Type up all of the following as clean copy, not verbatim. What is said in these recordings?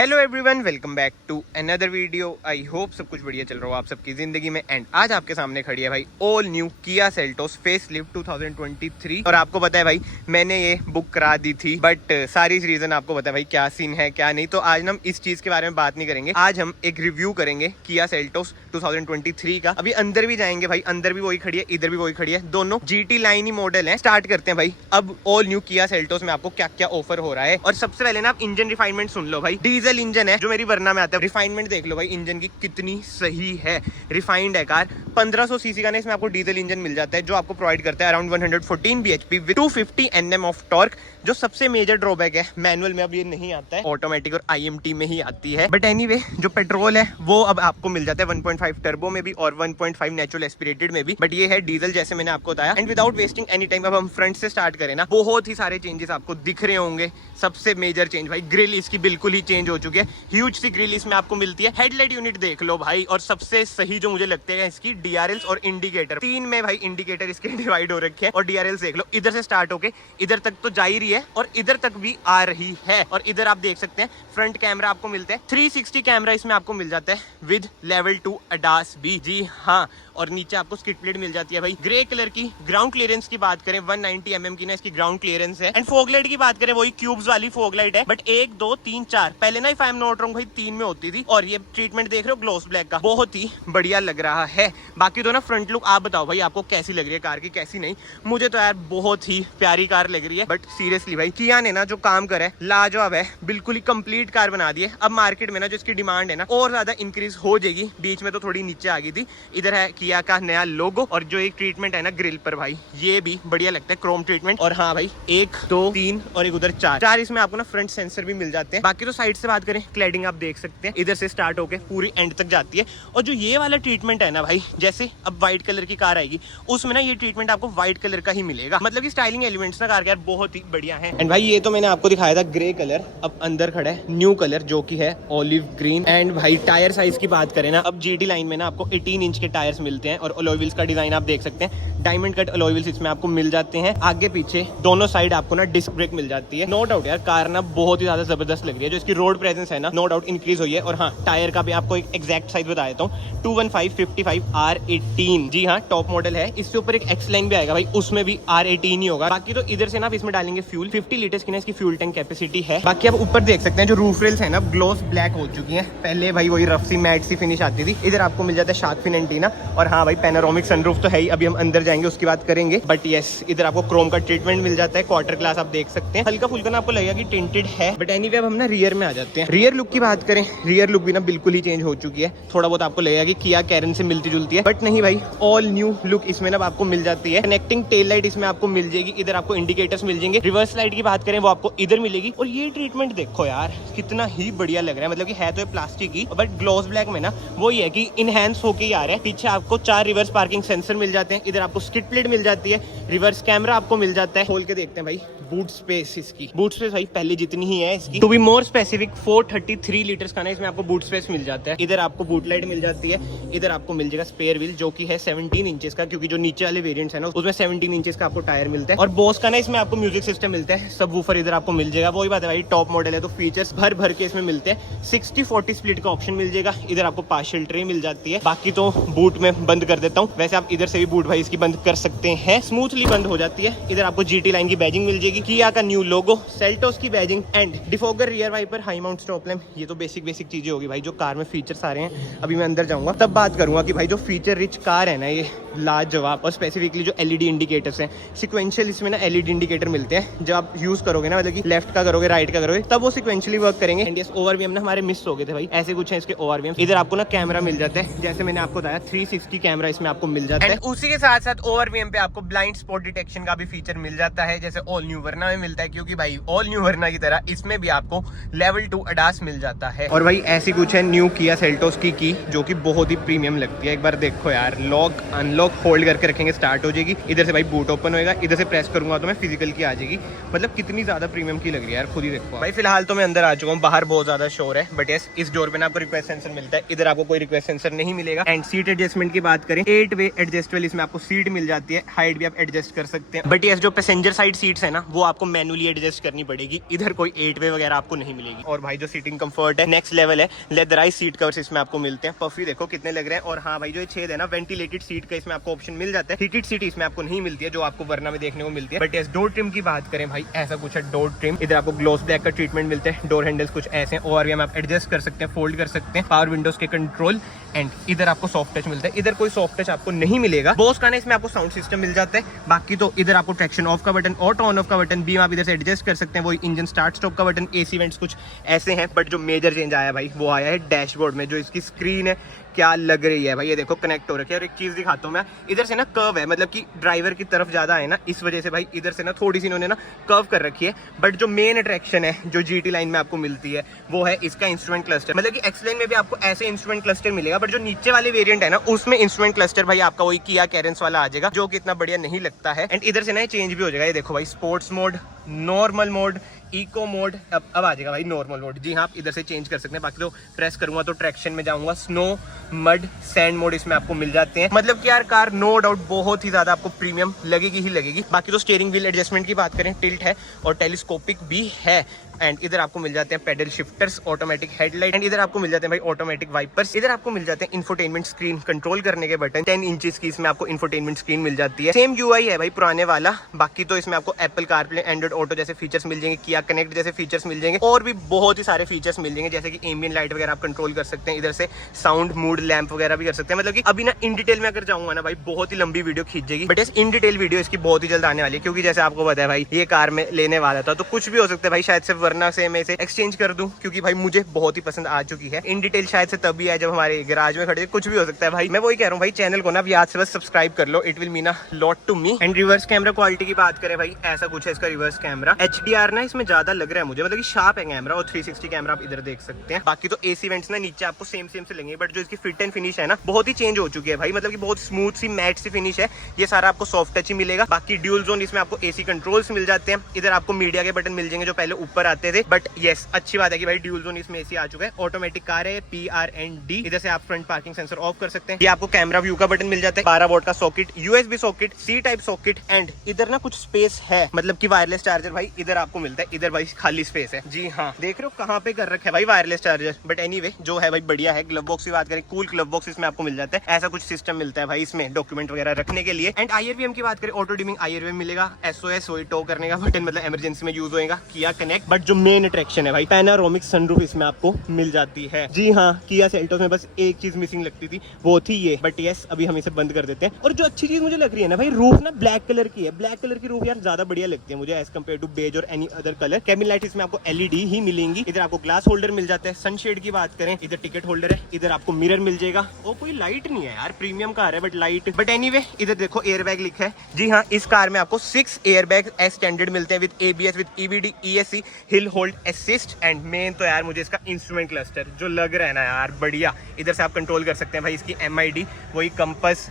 Hello everyone, welcome back to another video. I hope सब कुछ बढ़िया चल रहा हो आप सबकी जिंदगी में। एंड आज आपके सामने खड़ी है भाई all new Kia Seltos face lift 2023। और आपको पता है भाई मैंने ये बुक करा दी थी, बट सारी रीजन आपको पता है भाई क्या सीन है क्या नहीं। तो आज हम इस चीज के बारे में बात नहीं करेंगे, आज हम एक रिव्यू करेंगे किया सेल्टोस 2023 का। अभी अंदर भी जाएंगे भाई, अंदर भी वही खड़ी है, इधर भी वही खड़ी है, दोनों जीटी लाइन ही मॉडल है। स्टार्ट करते हैं भाई अब ऑल न्यू किया सेल्टोस में आपको क्या क्या ऑफर हो रहा है। और सबसे पहले ना आप इंजन रिफाइनमेंट सुन लो भाई। डीजल इंजन है जो मेरी वरना में आता है, रिफाइनमेंट देख लो भाई इंजन की कितनी सही है। रिफाइंड है कार, 1500 सीसी का ना इसमें आपको डीजल इंजन मिल जाता है जो आपको प्रोवाइड करता है around 114 bhp with 250 Nm of torque. जो सबसे मेजर ड्रॉबैक है, मैनुअल में अब ये नहीं आता है, ऑटोमेटिक और IMT में ही आती है। बट एनीवे जो पेट्रोल है वो अब आपको मिल जाता है 1.5 टर्बो में भी और 1.5 नेचुरल एस्पिरेटेड में भी। बट ये है डीजल जैसे मैंने आपको बताया। And without wasting any time अब हम फ्रंट से स्टार्ट करें ना, बहुत ही सारे चेंजेस आपको दिख रहे होंगे। सबसे मेजर चेंज भाई ग्रिल इसकी बिल्कुल ही चेंज हो चुकी है, ह्यूज सी ग्रिल इसमें आपको मिलती है। हेडलाइट यूनिट देख लो भाई, और सबसे सही जो मुझे लगता है इसकी DRLs और इंडिकेटर, तीन में भाई इंडिकेटर इसके डिवाइड हो रखे हैं। और DRLs देख लो, इधर से स्टार्ट होके इधर तक तो जा ही रही है और इधर तक भी आ रही है। और इधर आप देख सकते हैं फ्रंट कैमरा आपको मिलता है, 360 कैमरा इसमें आपको मिल जाता है विद लेवल 2 ADAS भी। जी हाँ, और नीचे आपको स्किड प्लेट मिल जाती है भाई ग्रे कलर की। ग्राउंड क्लियरेंस की बात करें 190 mm की ना इसकी ग्राउंड क्लियरेंस है। एंड फॉगलाइट की बात करें वही क्यूब्स वाली फॉगलाइट है, बट 1 2 3 4 पहले ना if I am not wrong भाई 3 में होती थी। और ये ट्रीटमेंट देख रहे हो ग्लोस ब्लैक का, बहुत ही बढ़िया लग रहा है। बाकी तो ना फ्रंट लुक आप बताओ भाई आपको कैसी लग रही है कार की, कैसी नहीं। मुझे तो यार बहुत ही प्यारी कार लग रही है। बट सीरियसली भाई किया ने ना जो काम करा है लाजवाब है, बिल्कुल ही कंप्लीट कार बना दी है। अब मार्केट में ना जो इसकी डिमांड है ना और ज्यादा इंक्रीज हो जाएगी, बीच में तो थोड़ी नीचे आ गई थी। इधर है किया का नया लोगो और जो एक ट्रीटमेंट है ना ग्रिल पर भाई, ये भी बढ़िया लगता है, क्रोम ट्रीटमेंट। और हाँ भाई 1 2 3 और एक उधर 4 इसमें आपको ना फ्रंट सेंसर भी मिल जाते हैं। बाकी तो साइड से बात करें, क्लैडिंग आप देख सकते हैं इधर से स्टार्ट होकर पूरी एंड तक जाती है। और जो ये वाला ट्रीटमेंट है ना भाई, जैसे अब व्हाइट कलर की कार आएगी उसमें ना ये ट्रीटमेंट आपको व्हाइट कलर का ही मिलेगा। मतलब कि स्टाइलिंग एलिमेंट्स ना कार के यार बहुत ही बढ़िया है। एंड भाई ये तो मैंने आपको दिखाया था ग्रे कलर, अब अंदर खड़ा है न्यू कलर जो कि है ऑलिव ग्रीन। एंड भाई टायर साइज की बात करें ना, अब GT लाइन में ना आपको 18 इंच के टायर्स मिलते हैं। और अलॉय व्हील्स का डिजाइन आप देख सकते हैं, डायमंड कट अलॉय व्हील्स इसमें आपको मिल जाते हैं। आगे पीछे दोनों साइड आपको ना डिस्क ब्रेक मिल जाती है। नो डाउट यार कार ना बहुत ही ज्यादा जबरदस्त लग रही है। जो इसकी रोड प्रेजेंस है ना नो डाउट इंक्रीज हुई है। और हाँ टायर का भी आपको एक एग्जैक्ट साइज बता देता हूँ, 215/55 R18। जी हाँ टॉप मॉडल है। इससे ऊपर एक X लाइन भी आएगा भाई, उसमें भी R18 ही होगा। बाकी तो इधर से ना इसमें डालेंगे फ्यूल, 50 लीटर्स की ना इसकी फ्यूल टैंक कैपेसिटी है। बाकी आप ऊपर देख सकते हैं जो रूफ रेल्स है ना ग्लोस ब्लैक हो चुकी है। पहले भाई वही रफ सी मैट सी फिनिश आती थी, इधर आपको मिल जाता है शार्क फिन एंटीना। और हाँ भाई पैनोरामिक सनरूफ तो है ही, अभी हम अंदर जाएंगे उसकी बात करेंगे। बट यस इधर आपको क्रोम का ट्रीटमेंट मिल जाता है, क्वार्टर ग्लास आप देख सकते हैं। हल्का फुल्का ना आपको लगेगा कि टिंटेड है। बट एनीवे अब हम ना रियर में आ जाते हैं। रियर लुक की बात करें, रियर लुक भी ना बिल्कुल ही चेंज हो चुकी है। थोड़ा बहुत आपको लगेगा कि किया कैरन से मिलती जुलती है, बट नहीं भाई ऑल न्यू लुक इसमें ना आपको मिल जाती है। कनेक्टिंग टेल लाइट इसमें आपको मिल जाएगी, इधर आपको इंडिकेटर्स मिल जाएंगे। रिवर्स लाइट की बात करें वो आपको इधर मिलेगी। और ये ट्रीटमेंट देखो यार कितना ही बढ़िया लग रहा है। मतलब कि है तो ये प्लास्टिक की, बट ग्लॉस ब्लैक में ना वो ये है कि इनहैंस होके ही आ रहा है। पीछे आपको 4 रिवर्स पार्किंग सेंसर मिल जाते हैं, इधर आपको स्किड प्लेट मिल जाती है, रिवर्स कैमरा आपको मिल जाता है। खोल के देखते हैं भाई बूट स्पेस इसकी, बूट स्पेस भाई पहले जितनी ही है इसकी। To be more specific 433 liters का ना इसमें आपको बूट स्पेस मिल जाता है। इधर आपको बूट लाइट मिल जाती है, इधर आपको मिल जाएगा स्पेयर व्हील जो कि है 17 इंचेस का, क्योंकि जो नीचे वाले वेरिएंट्स है ना उसमें 17 इंचेस का आपको टायर मिलता है। और बोस का ना इसमें आपको म्यूजिक सिस्टम मिलता है, सब वूफर इधर आपको मिल जाएगा। वही बात है भाई टॉप मॉडल है तो फीचर्स भर भर के इसमें मिलते हैं। 60-40 स्प्लिट का ऑप्शन मिल जाएगा, इधर आपको पार्शियल ट्रे मिल जाती है। बाकी तो बूट में बंद कर देता हूँ, वैसे आप इधर से भी बूट भाई इसकी बंद कर सकते हैं, स्मूथली बंद हो जाती है। इधर आपको GT लाइन की बैजिंग मिल जाएगी, किया का न्यू लोगो, सेल्टोस की badging and defogger rear wiper, high mount stop lamp. ये तो बेसिक चीजें होगी भाई जो कार में फीचर्स आ रहे हैं। अभी मैं अंदर जाऊंगा तब बात करूंगा कि भाई जो फीचर रिच कार है ना ये लाजवाब। और स्पेसिफिकली जो LED इंडिकेटर्स हैं, सिक्वेंशियल इसमें ना LED इंडिकेटर मिलते हैं। जब आप यूज करोगे ना मतलब कि लेफ्ट का करोगे राइट का करोगे तब वो सिक्वेंशियली वर्क करेंगे। एंड यस ओवरवीएम ना हमारे मिस हो गए थे भाई, ऐसे कुछ है इसके ओवरवीएम। इधर आपको ना कैमरा मिल जाता है, जैसे मैंने आपको बताया 360 कैमरा इसमें आपको मिल जाता है। उसी के साथ साथ ओवरवीएम पे आपको ब्लाइंड स्पॉट डिटेक्शन का भी फीचर मिल जाता है, जैसे ऑल न्यू वरना में मिलता है। क्योंकि भाई ऑल न्यू वरना की तरह इसमें भी आपको लेवल 2 ADAS मिल जाता है। और भाई ऐसी कुछ है न्यू किया सेल्टोस की जो कि बहुत ही प्रीमियम लगती है। एक बार देखो यार, लॉक अनलॉक अनलॉक होल्ड करके रखेंगे स्टार्ट हो जाएगी, इधर से भाई बूट ओपन होएगा, इधर से प्रेस करूंगा तो मैं फिजिकल की आ जाएगी। मतलब कितनी ज्यादा प्रीमियम की लग रही है यार, खुद ही देखो भाई। फिलहाल तो मैं अंदर आ चुका हूँ, बाहर बहुत ज्यादा शोर है, बट यस इस डोर पे ना आपको रिक्वेस्ट सेंसर मिलता है, इधर आपको कोई रिक्वेस्ट सेंसर नहीं मिलेगा। एंड सीट एडजस्टमेंट की बात करें, 8 वे एडजस्टेबल इसमें आपको सीट मिल जाती है, हाइट भी आप एडजस्ट कर सकते हैं। बट यस जो पैसेंजर साइड सीट्स है ना वो आपको मैनुअली एडजस्ट करनी पड़ेगी, इधर कोई 8 वे वगैरह आपको नहीं मिलेगी। और भाई जो सीटिंग कंफर्ट है नेक्स्ट लेवल है, लेदराइज सीट कवर्स इसमें आपको मिलते हैं, पफी देखो कितने लग रहे हैं। और हाँ भाई जो छेद है ना वेंटिलेटेड सीट का इसमें आपको ऑप्शन मिल जाता है, हीटेड सीट इसमें आपको नहीं मिलती है जो आपको वरना में देखने को मिलती है। बट यस डोर ट्रिम की बात करें भाई ऐसा कुछ है डोर ट्रिम, इधर आपको ग्लॉस ब्लैक का ट्रीटमेंट मिलता है, डोर हैंडल्स कुछ ऐसे हैं और भी हम आप एडजस्ट कर सकते हैं, फोल्ड कर सकते हैं, पावर विंडोज के कंट्रोल। एंड इधर आपको सॉफ्ट टच मिलता है, इधर कोई सॉफ्ट टच आपको नहीं मिलेगा। बोस का ना इसमें आपको साउंड सिस्टम मिल जाता है, बाकी तो इधर आपको ट्रैक्शन ऑफ का बटन और टर्न ऑफ का बटन भी आप इधर से एडजस्ट कर सकते हैं, वही इंजन स्टार्ट स्टॉप का बटन, एसी वेंट्स कुछ ऐसे हैं। बट जो मेजर चेंज आया भाई वो आया है डैशबोर्ड में, जो इसकी स्क्रीन है क्या लग रही है भाई, ये देखो कनेक्ट हो रखी है। और एक चीज दिखाता हूँ मैं, इधर से ना कर्व है, मतलब कि ड्राइवर की तरफ ज्यादा है ना, इस वजह से भाई इधर से ना थोड़ी सी इन्होंने ना कर्व कर रखी है। बट जो मेन अट्रैक्शन है जो जीटी लाइन में आपको मिलती है वो है इसका इंस्ट्रूमेंट क्लस्टर, मतलब कि एक्स लाइन में भी आपको ऐसे इंस्ट्रूमेंट क्लस्टर मिलेगा, बट जो नीचे वाले वेरिएंट है ना उसमें इंस्ट्रूमेंट क्लस्टर भाई आपका वही किया कैरेंस वाला आ जाएगा, जो कि इतना बढ़िया नहीं लगता है। एंड इधर से ना चेंज भी हो जाएगा, ये देखो भाई sports mode, normal mode, eco mode, अब आ जाएगा भाई नॉर्मल मोड। जी हाँ आप इधर से चेंज कर सकते हैं, बाकी तो प्रेस करूंगा तो ट्रैक्शन में जाऊंगा, स्नो, मड, सैंड मोड इसमें आपको मिल जाते हैं। मतलब कि यार कार नो डाउट बहुत ही ज्यादा आपको प्रीमियम लगेगी ही लगेगी। बाकी तो स्टीयरिंग व्हील एडजस्टमेंट की बात करें, टिल्ट है और टेलीस्कोपिक भी है। एंड इधर आपको मिल जाते हैं pedal shifters, automatic headlight, and इधर आपको मिल जाते हैं भाई ऑटोमेटिक वाइपर्स। इधर आपको मिल जाते हैं इंफोटेनमेंट स्क्रीन कंट्रोल करने के बटन, 10 इंचेस की इसमें आपको इंफोटेनमेंट स्क्रीन मिल जाती है। सेम यूआई है भाई पुराने वाला, बाकी तो इसमें आपको एप्पल कारप्ले, एंड्रॉइड ऑटो जैसे फीचर्स मिल जाएंगे, किया कनेक्ट जैसे फीचर्स मिल जाएंगे, और भी बहुत ही सारे फीचर्स मिल जाएंगे, जैसे कि एम्बिएंट लाइट वगैरह आप कंट्रोल कर सकते हैं, इधर से साउंड मूड लैंप वगैरह भी कर सकते हैं। मतलब कि अभी ना इन डिटेल में अगर जाऊंगा ना भाई बहुत ही लंबी वीडियो खींच जाएगी, बट इस इन डिटेल वीडियो इसकी बहुत ही जल्द आने वाली है, क्योंकि जैसे आपको पता है भाई ये कार में लेने वाला था, तो कुछ भी हो सकता है भाई, शायद से वरना से मैं इसे एक्सचेंज कर दूं, क्योंकि भाई मुझे बहुत ही पसंद आ चुकी है। इन डिटेल शायद से तभी है जब हमारे गैराज में खड़े, कुछ भी हो सकता है भाई। मैं वही कह रहा हूँ भाई चैनल को ना आज से बस सब्सक्राइब कर लो, it will mean a lot to me. And reverse camera quality की बात करें भाई ऐसा कुछ है इसका रिवर्स कैमरा, HDR ना इसमें ज्यादा लग रहा है मुझे, मतलब कि शार्प है कैमरा, और 360 कैमरा आप इधर देख सकते हैं। बाकी तो एसी वेंट्स ना नीचे आपको सेम से लेंगे, बट जो इसकी फिट एंड फिनिश है ना बहुत ही चेंज हो चुकी है भाई, मतलब कि बहुत स्मूथ सी मैट सी फिनिश है, ये सारा आपको सॉफ्ट टच ही मिलेगा। बाकी ड्यूल जोन इसमें आपको एसी कंट्रोल्स मिल जाते हैं, इधर आपको मीडिया के बटन मिल जाएंगे जो पहले ऊपर आते थे, बट यस अच्छी बात है कि भाई ड्यूल जोन इसमें एसी आ चुका है। ऑटोमेटिक कार है, PRND, इधर से आप फ्रंट पार्किंग सेंसर ऑफ कर सकते हैं। ये आपको कैमरा व्यू का बटन मिल जाता है, 12 वोल्ट का socket, USB socket, C type socket, and इधर ना कुछ स्पेस है, मतलब कि वायरलेस चार्जर भाई इधर आपको मिलता है, इधर भाई खाली स्पेस है। जी हाँ देख रहे हो कहाँ पे कर रखा है भाई वायरलेस चार्जर, बट एनीवे जो है भाई बढ़िया है। ग्लव बॉक्स की बात करें, कूल ग्लव बॉक्स इसमें आपको मिल जाता है, ऐसा कुछ सिस्टम मिलता है भाई इसमें डॉक्यूमेंट वगैरह रखने के लिए। एंड IRVM की बात करें, ऑटो डिमिंग IRVM मिलेगा, SOS वही टो करने का बटन, मतलब इमरजेंसी में यूज होगा, किया कनेक्ट। बट जो मेन अट्रैक्शन है भाई पैनोरामिक सनरूफ इसमें आपको मिल जाती है। जी हाँ किया सेल्टोस में बस एक चीज मिसिंग लगती थी, वो थी ये, बट यस अभी हम इसे बंद कर देते हैं। और जो अच्छी चीज मुझे लग रही है ना भाई, रूफ ना ब्लैक कलर की है, ब्लैक कलर की रूफ यार ज्यादा बढ़िया लगती है मुझे एज कम्पेयर टू बेज और any other colour. Cabin light इसमें आपको LED ही मिलेंगी, इधर आपको ग्लास होल्डर मिल जाता है। सनशेड की बात करें, इधर टिकट होल्डर है, इधर आपको मिरर मिल जाएगा। वो कोई लाइट नहीं है यार, प्रीमियम कार है बट लाइट, बट एनीवे इधर देखो एयरबैग लिखा है। जी हाँ इस कार में आपको 6 एयरबैग एज स्टैंडर्ड मिलते हैं, with ABS, with EBD, ESC, hill hold assist. And main तो यार मुझे इसका इंस्ट्रूमेंट क्लस्टर जो लग रहा है ना यार बढ़िया, इधर से आप कंट्रोल कर सकते हैं भाई इसकी MID, वही कंपस,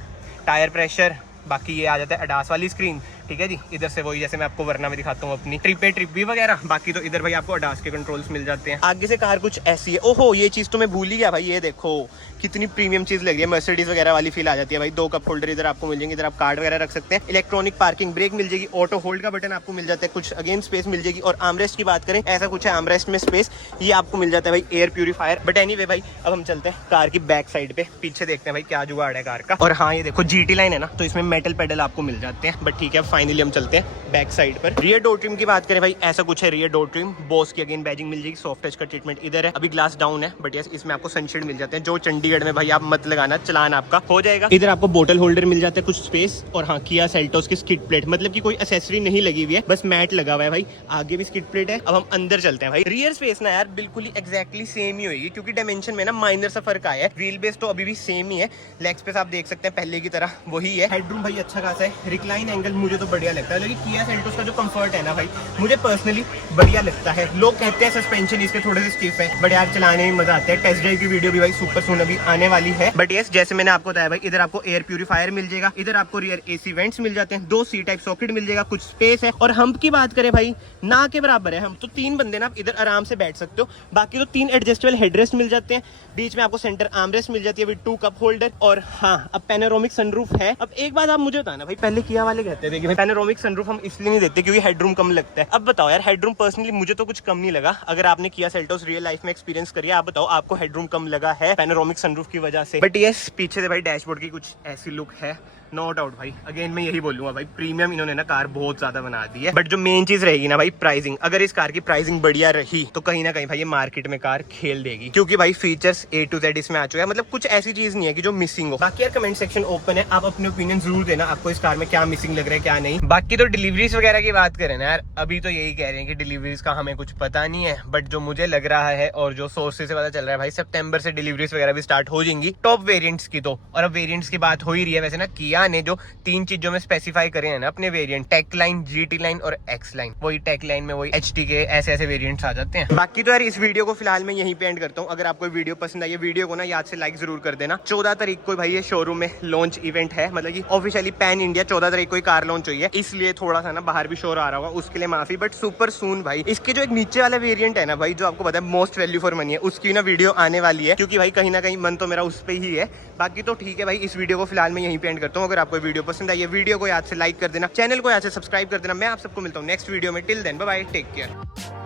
टायर प्रेशर, बाकी ये आ जाता है अडास वाली स्क्रीन, ठीक है जी। इधर से वही जैसे मैं आपको वरना में दिखाता हूँ अपनी ट्रिप भी वगैरह, बाकी तो इधर भाई आपको अडास के कंट्रोल्स मिल जाते हैं। आगे से कार कुछ ऐसी है, ओहो ये चीज तो मैं भूल ही गया भाई, ये देखो कितनी प्रीमियम चीज लग रही है, मर्सिडीज वगैरह वाली फील आ जाती है भाई। 2 कप होल्डर इधर आपको मिल जाएंगे, इधर आप कार्ड वगैरह रख सकते हैं, इलेक्ट्रॉनिक पार्किंग ब्रेक मिल जाएगी, ऑटो होल्ड का बटन आपको मिल जाता है, कुछ अगेन स्पेस मिल जाएगी। और आर्मरेस्ट की बात करें ऐसा कुछ है, आर्मरेस्ट में स्पेस ये आपको मिल जाता है भाई, एयर प्यूरीफायर। बट एनीवे भाई अब हम चलते हैं कार की बैक साइड पे, पीछे देखते हैं भाई क्या जुगाड़ है कार का। और हाँ ये देखो GT लाइन है ना, तो इसमें मेटल पेडल आपको मिल जाते हैं, बट ठीक है फाइनली हम चलते हैं बैक साइड पर। रियर डोर ट्रिम की बात करें भाई ऐसा कुछ है, रियर डोर ट्रिम बॉस की अगेन बैजिंग मिल जाएगी, सॉफ्ट टच का ट्रीटमेंट इधर है। अभी ग्लास डाउन है बट यस इसमें आपको सनशेड मिल जाते हैं, जो चंडीगढ़ में भाई आप मत लगाना, चलान आपका हो जाएगा। इधर आपको बोतल होल्डर मिल जाता है, कुछ स्पेस। और हाँ किया सेल्टोस की स्किड प्लेट, मतलब कि कोई एक्सेसरी नहीं लगी हुई है, बस मैट लगा हुआ है भाई, आगे भी स्किड प्लेट है। अब हम अंदर चलते हैं भाई। रियर स्पेस ना यार बिल्कुल ही एग्जैक्टली सेम ही होगी, क्योंकि डायमेंशन में ना माइनर सा फर्क आया है। व्हील बेस तो अभी भी सेम ही है, लेग स्पेस आप देख सकते हैं पहले की तरह वही है। हेडरूम भाई अच्छा खासा है, रिक्लाइन एंगल मुझे तो बढ़िया लगता है। लेकिन किया सेल्टोस का जो कंफर्ट है ना भाई, मुझे पर्सनली बढ़िया लगता है। लोग कहते हैं सस्पेंशन इसके थोड़े से स्टिफ है, बट यार चलाने में मजा आता है। टेस्ट ड्राइव की वीडियो भी भाई सुपर सून अभी आने वाली है। बट यस, जैसे मैंने आपको बताया भाई, इधर आपको एयर प्यूरीफायर मिल जाएगा, इधर आपको रियर एसी वेंट्स मिल जाते हैं, 2 सी टाइप सॉकेट मिल जाएगा, कुछ स्पेस है। और हम्प की बात करें भाई, ना के बराबर है हम तो 3 बंदे ना इधर आराम से बैठ सकते हो। बाकी तो 3 एडजस्टेबल हेडरेस्ट मिल जाते हैं, बीच में आपको सेंटर आर्मरेस्ट मिल जाती है विद 2 कप होल्डर। और हाँ, अब पैनोरामिक सनरूफ है। अब एक बात आप मुझे बताना भाई, पहले किया वाले कहते थे कि भाई पैनोरामिक सनरूफ हम इसलिए नहीं देते क्योंकि हेडरूम कम लगता है। अब बताओ यार, हेडरूम पर्सनली मुझे तो कुछ कम नहीं लगा। अगर आपने किया सेल्टोस रियल लाइफ में एक्सपीरियंस करिए, आप बताओ आपको हेडरूम कम लगा है पैनोरामिक सनरूफ की वजह से। बट यस, पीछे से भाई डैशबोर्ड की कुछ ऐसी लुक है, नो डाउट भाई। अगेन मैं यही बोलूंगा भाई, प्रीमियम इन्होंने ना कार बहुत ज्यादा बना दी है। बट जो मेन चीज रहेगी ना भाई, प्राइसिंग। अगर इस कार की प्राइसिंग बढ़िया रही तो कहीं ना कहीं भाई ये मार्केट में कार खेल देगी, क्योंकि भाई फीचर्स A to Z इसमें आ चुके हैं। मतलब कुछ ऐसी चीज नहीं है कि जो मिसिंग हो। बाकी यार कमेंट सेक्शन ओपन है, आप अपने ओपिनियन जरूर देना, आपको इस कार में क्या मिसिंग लग रहा है क्या नहीं। बाकी तो डिलीवरीज वगैरह की बात करें ना यार, अभी तो यही कह रहे हैं कि डिलीवरीज का हमें कुछ पता नहीं है। बट जो मुझे लग रहा है और जो सोर्सेज से पता चल रहा है भाई, सितंबर से डिलीवरीज वगैरह भी स्टार्ट हो जाएंगी टॉप वेरिएंट्स की तो। और अब वेरिएंट्स की बात हो ही रही है वैसे ना, किया ने जो 3 चीजों में स्पेसिफाई करे हैं ना अपने variant, tech line, GT line और एक्स लाइन। वही टेक लाइन में वही एचटी के ऐसे ऐसे वेरिएंट्स आ जाते हैं। बाकी तो यार इस वीडियो को फिलहाल मैं यहीं पे एंड करता हूँ। अगर आपको वीडियो पसंद आई है, वीडियो को ना याद से लाइक जरूर कर देना। 14 तारीख को भाई ये शोरूम में लॉन्च इवेंट है, मतलब कि ऑफिशियली पैन इंडिया 14 तारीख को कार लॉन्च हुई है, इसलिए थोड़ा सा ना बाहर भी शोर आ रहा होगा, उसके लिए माफी। बट सुपर सून भाई इसके जो एक नीचे वाला वेरिएंट है ना भाई, जो आपको पता है मोस्ट वैल्यू फॉर मनी है, उसकी ना वीडियो आने वाली है, क्योंकि भाई कहीं ना कहीं मन तो मेरा उस पर ही है। बाकी तो ठीक है भाई, इस वीडियो को फिलहाल मैं यहीं पे एंड करता हूँ। अगर आपको वीडियो पसंद आई है, वीडियो को याद से लाइक कर देना, चैनल को याद से सब्सक्राइब कर देना। मैं आप सबको मिलता हूँ नेक्स्ट वीडियो में। Till then bye bye, take care.